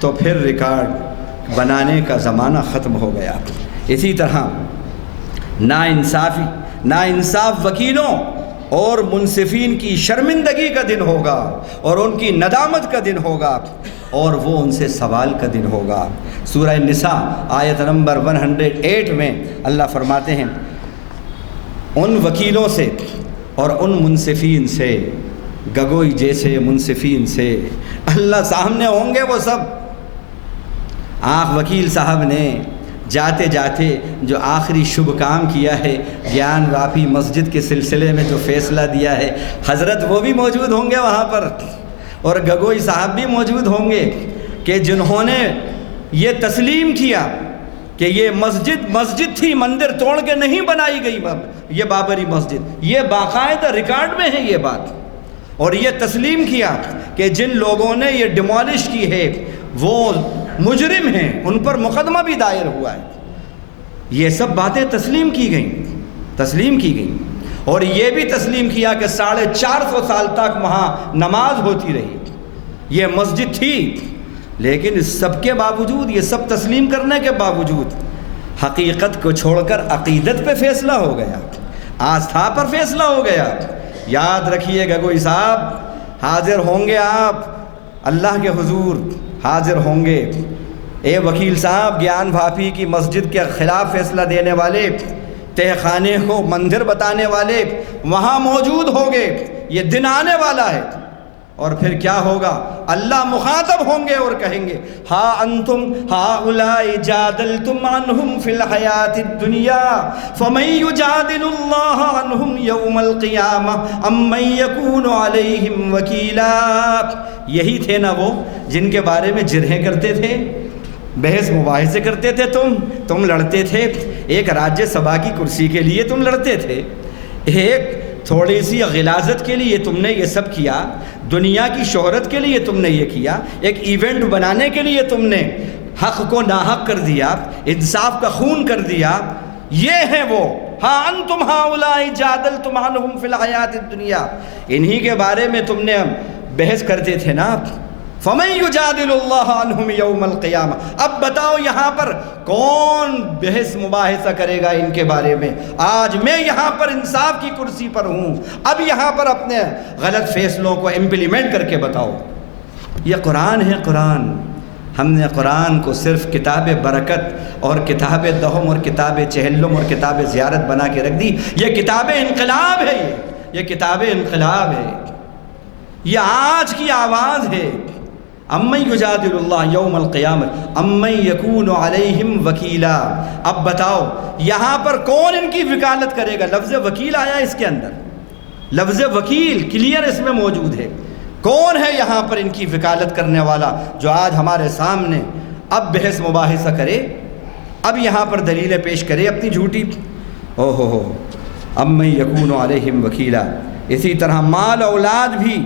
تو پھر ریکارڈ بنانے کا زمانہ ختم ہو گیا۔ اسی طرح ناانصاف وکیلوں اور منصفین کی شرمندگی کا دن ہوگا اور ان کی ندامت کا دن ہوگا اور وہ ان سے سوال کا دن ہوگا۔ سورہ نساء آیت نمبر 108 میں اللہ فرماتے ہیں ان وکیلوں سے اور ان منصفین سے، گگوئی جیسے منصفین سے اللہ سامنے ہوں گے وہ سب۔ آنکھ وکیل صاحب نے جاتے جاتے جو آخری شبھ کام کیا ہے، گیان واپی مسجد کے سلسلے میں جو فیصلہ دیا ہے، حضرت وہ بھی موجود ہوں گے وہاں پر، اور گگوئی صاحب بھی موجود ہوں گے کہ جنہوں نے یہ تسلیم کیا کہ یہ مسجد تھی، مندر توڑ کے نہیں بنائی گئی یہ بابری مسجد، یہ باقاعدہ ریکارڈ میں ہے یہ بات، اور یہ تسلیم کیا کہ جن لوگوں نے یہ ڈیمالش کی ہے وہ مجرم ہیں، ان پر مقدمہ بھی دائر ہوا ہے۔ یہ سب باتیں تسلیم کی گئیں اور یہ بھی تسلیم کیا کہ 450 سال تک وہاں نماز ہوتی رہی، یہ مسجد تھی، لیکن اس سب کے باوجود، یہ سب تسلیم کرنے کے باوجود حقیقت کو چھوڑ کر عقیدت پہ فیصلہ ہو گیا، آستھا پر فیصلہ ہو گیا۔ یاد رکھیے گگوئی صاحب، حاضر ہوں گے آپ اللہ کے حضور، حاضر ہوں گے۔ اے وکیل صاحب، گیان بھاپی کی مسجد کے خلاف فیصلہ دینے والے، تہ خانے کو مندر بتانے والے وہاں موجود ہوں گے، یہ دن آنے والا ہے۔ اور پھر کیا ہوگا؟ اللہ مخاطب ہوں گے اور کہیں گے ہا انتم ہؤلاء جادلتم عنہم فی الحیات الدنیا فمن یجادل اللہ عنہم یوم القیامہ ام من یکون علیہم وکیلا۔ یہی تھے نا وہ جن کے بارے میں جرحیں کرتے تھے، بحث مباحثے کرتے تھے، تم لڑتے تھے، ایک راجیہ سبھا کی کرسی کے لیے تم لڑتے تھے، ایک تھوڑی سی غلاظت کے لیے تم نے یہ سب کیا، دنیا کی شہرت کے لیے تم نے یہ کیا، ایک ایونٹ بنانے کے لیے تم نے حق کو ناحق کر دیا، انصاف کا خون کر دیا۔ یہ ہیں وہ ہاں انتم ہؤلاء جادلتم عنہم فی الحیات الدنیا، انہی کے بارے میں تم نے بحث کرتے تھے نا۔ فمن یجادل اللہ عنہم یوم القیامہ، اب بتاؤ یہاں پر کون بحث مباحثہ کرے گا ان کے بارے میں؟ آج میں یہاں پر انصاف کی کرسی پر ہوں، اب یہاں پر اپنے غلط فیصلوں کو امپلیمنٹ کر کے بتاؤ۔ یہ قرآن ہے، قرآن۔ ہم نے قرآن کو صرف کتاب برکت اور کتاب دہم اور کتاب چہلم اور کتاب زیارت بنا کے رکھ دی۔ یہ کتاب انقلاب ہے، یہ کتاب انقلاب ہے، یہ آج کی آواز ہے۔ امن یجادل اللہ یوم القیامت امن یکون علیہم وکیلا۔ اب بتاؤ یہاں پر کون ان کی وکالت کرے گا؟ لفظ وکیل آیا اس کے اندر، لفظ وکیل کلیئر اس میں موجود ہے۔ کون ہے یہاں پر ان کی وکالت کرنے والا جو آج ہمارے سامنے اب بحث مباحثہ کرے، اب یہاں پر دلیلیں پیش کرے اپنی جھوٹی؟ اوہو امن یکون علیہم وکیلا۔ اسی طرح مال اولاد بھی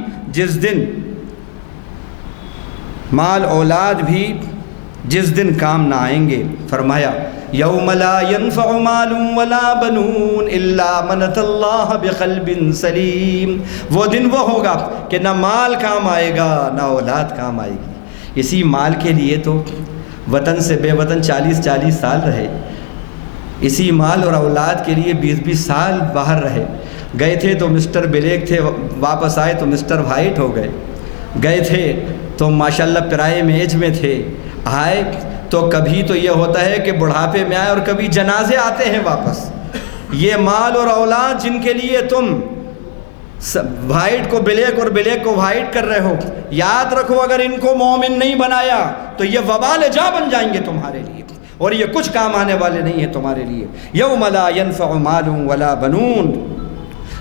جس دن کام نہ آئیں گے، فرمایا یوم لا ينفع مال ولا بنون الا من اتى اللہ بقلب سلیم۔ وہ دن وہ ہوگا کہ نہ مال کام آئے گا نہ اولاد کام آئے گی۔ اسی مال کے لیے تو وطن سے بے وطن 40 سال رہے، اسی مال اور اولاد کے لیے 20 سال باہر رہے۔ گئے تھے تو مسٹر بلیک تھے، واپس آئے تو مسٹر وائٹ ہو گئے، گئے تھے تو ماشاءاللہ پرائم ایج میں تھے، آئے تو کبھی تو یہ ہوتا ہے کہ بڑھاپے میں آئے اور کبھی جنازے آتے ہیں واپس۔ یہ مال اور اولاد جن کے لیے تم وائٹ کو بلیک اور بلیک کو وائٹ کر رہے ہو، یاد رکھو اگر ان کو مومن نہیں بنایا تو یہ وبال جا بن جائیں گے تمہارے لیے، اور یہ کچھ کام آنے والے نہیں ہیں تمہارے لیے۔ یوم لا ينفع مال ولا بنون،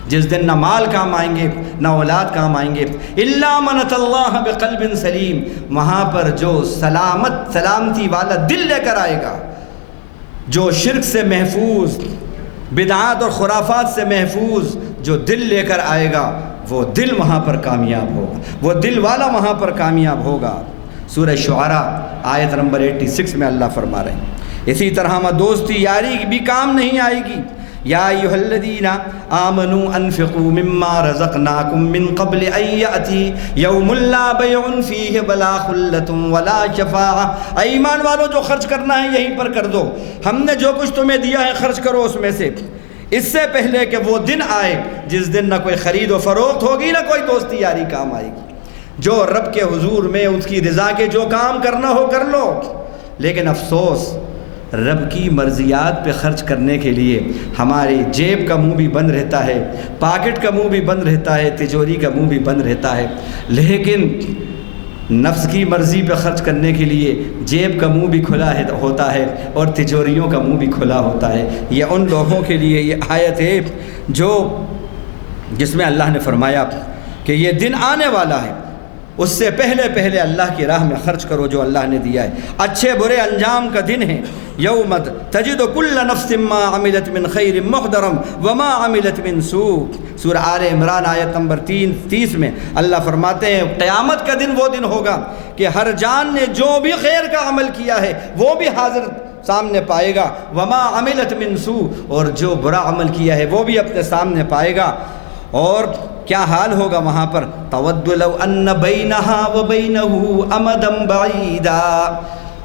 جس دن نہ مال کام آئیں گے نہ اولاد کام آئیں گے، الا من اتى اللہ بقلب سلیم، وہاں پر جو سلامتی والا دل لے کر آئے گا، جو شرک سے محفوظ، بدعات اور خرافات سے محفوظ جو دل لے کر آئے گا، وہ دل وہاں پر کامیاب ہوگا، وہ دل والا وہاں پر کامیاب ہوگا۔ سورہ شعراء آیت نمبر 86 میں اللہ فرما رہے ہیں۔ اسی طرح دوستی یاری بھی کام نہیں آئے گی، یا ایھا الذین آمنوا انفقوا مما رزقناکم من قبل ان یأتی یوم لا بیع فیہ ولا خلۃ ولا شفاعۃ، اے ایمان والو جو خرچ کرنا ہے یہیں پر کر دو، ہم نے جو کچھ تمہیں دیا ہے خرچ کرو اس میں سے، اس سے پہلے کہ وہ دن آئے جس دن نہ کوئی خرید و فروخت ہوگی نہ کوئی دوستی یاری کام آئے گی۔ جو رب کے حضور میں اس کی رضا کے جو کام کرنا ہو کر لو، لیکن افسوس رب کی مرضیات پہ خرچ کرنے کے لیے ہماری جیب کا منہ بھی بند رہتا ہے، پاکٹ کا منہ بھی بند رہتا ہے، تجوری کا منہ بھی بند رہتا ہے، لیکن نفس کی مرضی پہ خرچ کرنے کے لیے جیب کا منہ بھی کھلا ہوتا ہے اور تجوریوں کا منہ بھی کھلا ہوتا ہے۔ یہ ان لوگوں کے لیے یہ آیت ہے جس میں اللہ نے فرمایا کہ یہ دن آنے والا ہے، اس سے پہلے اللہ کی راہ میں خرچ کرو جو اللہ نے دیا ہے۔ اچھے برے انجام کا دن ہے، یوم تجد کل نفس ما عملت من خیر محضرا وما عملت من سوء، سورہ آل عمران آیت نمبر 30 میں اللہ فرماتے ہیں قیامت کا دن وہ دن ہوگا کہ ہر جان نے جو بھی خیر کا عمل کیا ہے وہ بھی حاضر سامنے پائے گا، وما عملت من سوء، اور جو برا عمل کیا ہے وہ بھی اپنے سامنے پائے گا۔ اور کیا حال ہوگا وہاں پر، تود لو ان بینہا وبینہ امدا بعیدا،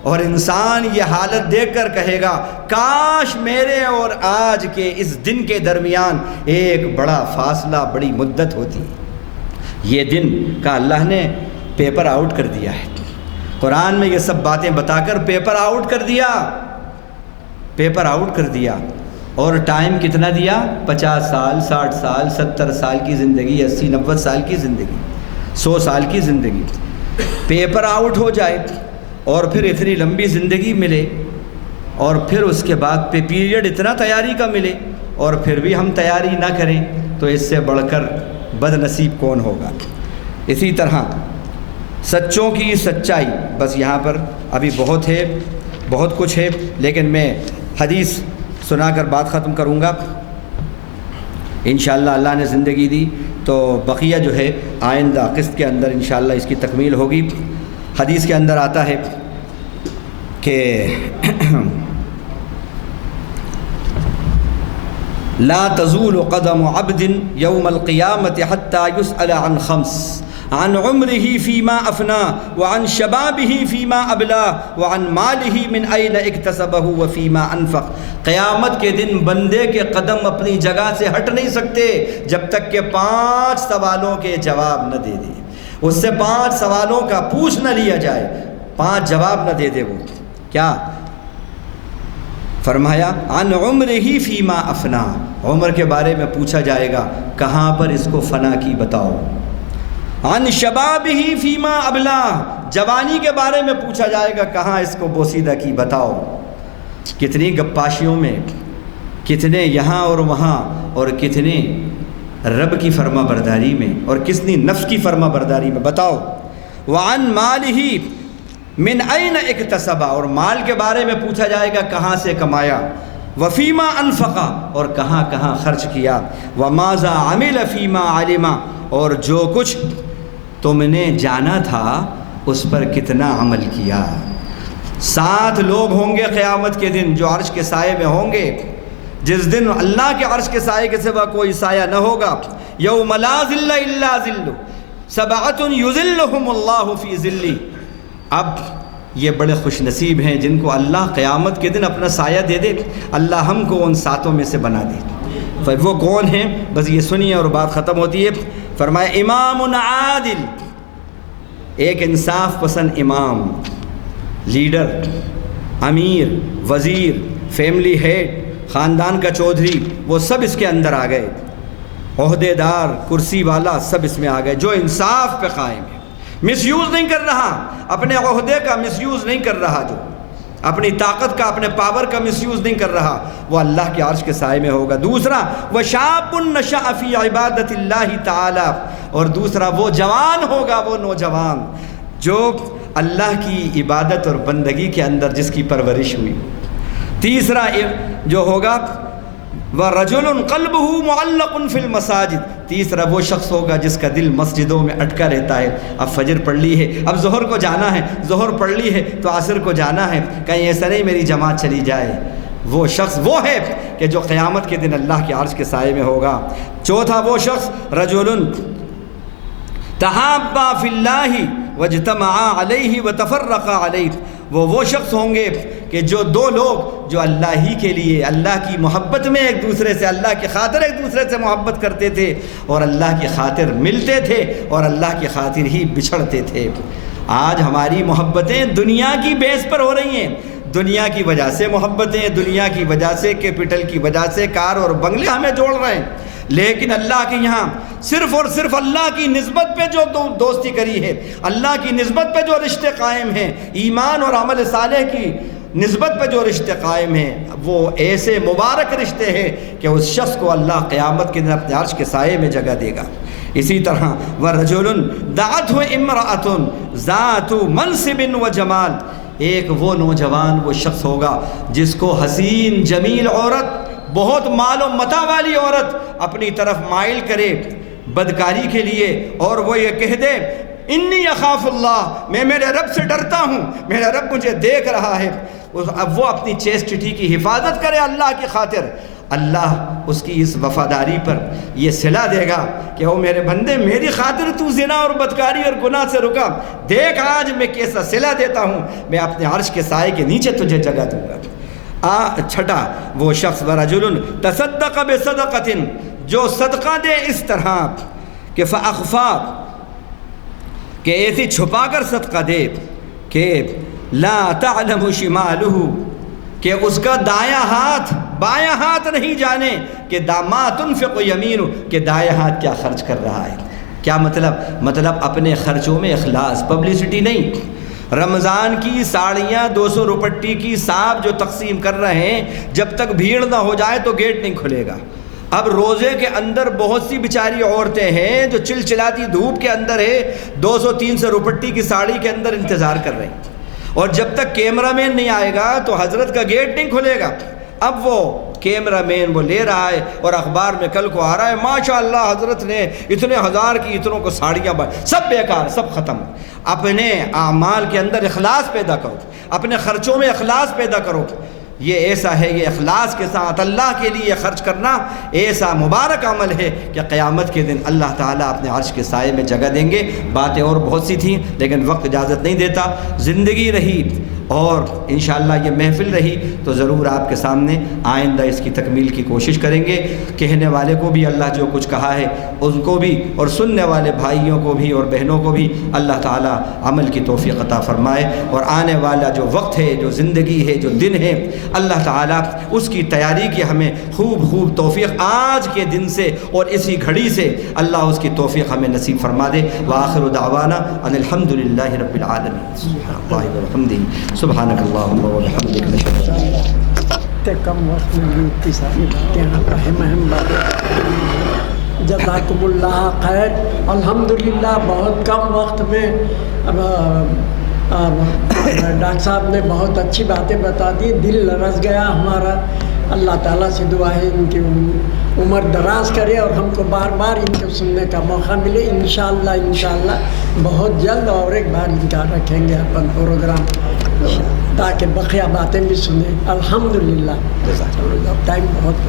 اور انسان یہ حالت دیکھ کر کہے گا کاش میرے اور آج کے اس دن کے درمیان ایک بڑا فاصلہ، بڑی مدت ہوتی۔ یہ دن کا اللہ نے پیپر آؤٹ کر دیا ہے، قرآن میں یہ سب باتیں بتا کر پیپر آؤٹ کر دیا۔ اور ٹائم کتنا دیا؟ 50 سال، 60 سال، 70 سال کی زندگی، 80 90 سال کی زندگی، 100 سال کی زندگی پیپر آؤٹ ہو جائے اور پھر اتنی لمبی زندگی ملے، اور پھر اس کے بعد پہ پیریڈ اتنا تیاری کا ملے اور پھر بھی ہم تیاری نہ کریں تو اس سے بڑھ کر بد نصیب کون ہوگا۔ اسی طرح سچوں کی سچائی، بس یہاں پر ابھی بہت کچھ ہے، لیکن میں حدیث سنا کر بات ختم کروں گا۔ انشاءاللہ اللہ نے زندگی دی تو بقیہ جو ہے آئندہ قسط کے اندر انشاءاللہ اس کی تکمیل ہوگی۔ حدیث کے اندر آتا ہے کہ لا تزول قدم عبد یوم القیامت حتی یسأل عن خمس، عن عمره فيما افنى وعن شبابه فيما ابلى وعن ماله من اين اكتسبه وفيما انفق۔ قیامت کے دن بندے کے قدم اپنی جگہ سے ہٹ نہیں سکتے جب تک کہ 5 سوالوں کے جواب نہ دے دے، اس سے 5 سوالوں کا پوچھ نہ لیا جائے، 5 جواب نہ دے دے۔ وہ کیا فرمایا؟ عن عمره فيما افنى، عمر کے بارے میں پوچھا جائے گا کہاں پر اس کو فنا کی بتاؤ۔ عن شبابہ فیما ابلا، جوانی کے بارے میں پوچھا جائے گا کہاں اس کو بوسیدہ کی بتاؤ۔ کتنی گپاشیوں میں، کتنے یہاں اور وہاں، اور کتنے رب کی فرما برداری میں اور کتنی نفس کی فرما برداری میں، بتاؤ۔ وعن مالہ من این اکتسبہ، اور مال کے بارے میں پوچھا جائے گا کہاں سے کمایا۔ وفیما انفقا، اور کہاں کہاں خرچ کیا۔ وماذا عمل فیما علما، اور جو کچھ تم نے جانا تھا اس پر کتنا عمل کیا۔ 7 لوگ ہوں گے قیامت کے دن جو عرش کے سائے میں ہوں گے، جس دن اللہ کے عرش کے سائے کے سوا کوئی سایہ نہ ہوگا۔ یوم لا ظل الا ظل، 7 یظلہم اللہ فی ظلہ۔ اب یہ بڑے خوش نصیب ہیں جن کو اللہ قیامت کے دن اپنا سایہ دے دے، اللہ ہم کو ان 7 میں سے بنا دے۔ وہ کون ہیں؟ بس یہ سنیے اور بات ختم ہوتی ہے۔ فرمایا امام عادل، ایک انصاف پسند امام، لیڈر، امیر، وزیر، فیملی ہیڈ، خاندان کا چودھری، وہ سب اس کے اندر آ گئے، عہدے دار، کرسی والا، سب اس میں آ گئے۔ جو انصاف پہ قائم ہے، مس یوز نہیں کر رہا، اپنے عہدے کا مس یوز نہیں کر رہا، جو اپنی طاقت کا، اپنے پاور کا مس یوز نہیں کر رہا، وہ اللہ کے عرش کے سائے میں ہوگا۔ دوسرا وشاب نشأ فی عبادت اللہ تعالی، اور دوسرا وہ جوان ہوگا، وہ نوجوان جو اللہ کی عبادت اور بندگی کے اندر جس کی پرورش ہوئی۔ تیسرا جو ہوگا وَرَجُلٌ قَلْبُهُ مُعَلَّقٌ فِي الْمَسَاجِدِ، تیسرا وہ شخص ہوگا جس کا دل مسجدوں میں اٹکا رہتا ہے۔ اب فجر پڑھ لی ہے، اب ظہر کو جانا ہے، ظہر پڑھ لی ہے تو عصر کو جانا ہے، کہیں ایسا نہیں میری جماعت چلی جائے، وہ شخص وہ ہے کہ جو قیامت کے دن اللہ کے عرش کے سائے میں ہوگا۔ چوتھا وہ شخص رجل تحابا فی اللہ واجتمعا علیہ وتفرقا علیہ، وہ شخص ہوں گے کہ جو دو لوگ جو اللہ ہی کے لیے، اللہ کی محبت میں ایک دوسرے سے، اللہ کی خاطر ایک دوسرے سے محبت کرتے تھے اور اللہ کی خاطر ملتے تھے اور اللہ کی خاطر ہی بچھڑتے تھے۔ آج ہماری محبتیں دنیا کی بیس پر ہو رہی ہیں، دنیا کی وجہ سے محبتیں، دنیا کی وجہ سے، کیپٹل کی وجہ سے کار اور بنگلے ہمیں جوڑ رہے ہیں، لیکن اللہ کے یہاں صرف اور صرف اللہ کی نسبت پہ جو دوستی کری ہے، اللہ کی نسبت پہ جو رشتے قائم ہیں، ایمان اور عمل صالح کی نسبت پہ جو رشتے قائم ہیں، وہ ایسے مبارک رشتے ہیں کہ اس شخص کو اللہ قیامت کے دن اپنے عرش کے سائے میں جگہ دے گا۔ اسی طرح وَرَجُلٌ دَعَتْهُ امْرَأَةٌ ذَاتُ مَنْصِبٍ وَجَمَالٍ، ایک وہ نوجوان، وہ شخص ہوگا جس کو حسین جمیل عورت، بہت مال و متاع والی عورت اپنی طرف مائل کرے بدکاری کے لیے، اور وہ یہ کہہ دے انی اخاف اللہ، میں میرے رب سے ڈرتا ہوں، میرا رب مجھے دیکھ رہا ہے، اب وہ اپنی چیسٹٹی کی حفاظت کرے اللہ کی خاطر، اللہ اس کی اس وفاداری پر یہ صلہ دے گا کہ وہ میرے بندے میری خاطر تو زنا اور بدکاری اور گناہ سے رکا، دیکھ آج میں کیسا صلہ دیتا ہوں، میں اپنے عرش کے سائے کے نیچے تجھے جگہ دوں گا۔ چھٹا وہ شخص وَرَجُلٌ تَصَدَّقَ بِصَدَقَةٍ، جو صدقہ دے اس طرح کہ فَأَخْفَا، کہ ایسی چھپا کر صدقہ دے کہ لا تعلم شمالہ، کہ اس کا دایاں ہاتھ بایاں ہاتھ نہیں جانے کہ ما تنفق یمینہ، کہ دایاں ہاتھ کیا خرچ کر رہا ہے۔ کیا مطلب اپنے خرچوں میں اخلاص، پبلسٹی نہیں۔ رمضان کی ساڑیاں 200 روپٹی کی صاحب جو تقسیم کر رہے ہیں، جب تک بھیڑ نہ ہو جائے تو گیٹ نہیں کھلے گا۔ اب روزے کے اندر بہت سی بیچاری عورتیں ہیں جو چلچلاتی دھوپ کے اندر ہے، 200-300 روپٹی کی ساڑی کے اندر انتظار کر رہے ہیں، اور جب تک کیمرہ مین نہیں آئے گا تو حضرت کا گیٹ نہیں کھلے گا۔ اب وہ کیمرہ مین وہ لے رہا ہے اور اخبار میں کل کو آ رہا ہے ماشاءاللہ حضرت نے اتنے ہزار کی اتنوں کو ساڑیاں سب بیکار، سب ختم۔ اپنے اعمال کے اندر اخلاص پیدا کرو، اپنے خرچوں میں اخلاص پیدا کرو۔ یہ ایسا ہے، یہ اخلاص کے ساتھ اللہ کے لیے خرچ کرنا ایسا مبارک عمل ہے کہ قیامت کے دن اللہ تعالیٰ اپنے عرش کے سائے میں جگہ دیں گے۔ باتیں اور بہت سی تھیں لیکن وقت اجازت نہیں دیتا، زندگی رہی اور انشاءاللہ یہ محفل رہی تو ضرور آپ کے سامنے آئندہ اس کی تکمیل کی کوشش کریں گے۔ کہنے والے کو بھی اللہ جو کچھ کہا ہے ان کو بھی، اور سننے والے بھائیوں کو بھی اور بہنوں کو بھی اللہ تعالیٰ عمل کی توفیق عطا فرمائے، اور آنے والا جو وقت ہے، جو زندگی ہے، جو دن ہے، اللہ تعالیٰ اس کی تیاری کی ہمیں خوب توفیق آج کے دن سے اور اسی گھڑی سے اللہ اس کی توفیق ہمیں نصیب فرما دے۔ وآخر دعوانا ان الحمد للہ رب العالمین۔ سبحانک اللہم و بحمدک۔ کم وقت میں بھی اتنی ساری باتیں اہم باتیں، جزاکم اللہ خیر۔ الحمدللہ بہت کم وقت میں ڈاکٹر صاحب نے بہت اچھی باتیں بتا دی، دل لرز گیا ہمارا۔ اللہ تعالیٰ سے دعا ہے ان کی عمر دراز کرے اور ہم کو بار بار ان کو سننے کا موقع ملے۔ انشاءاللہ بہت جلد اور ایک بار ان کا رکھیں گے اپن پروگرام تاکہ بقیہ باتیں بھی سنیں۔ الحمدللہ ٹائم بہت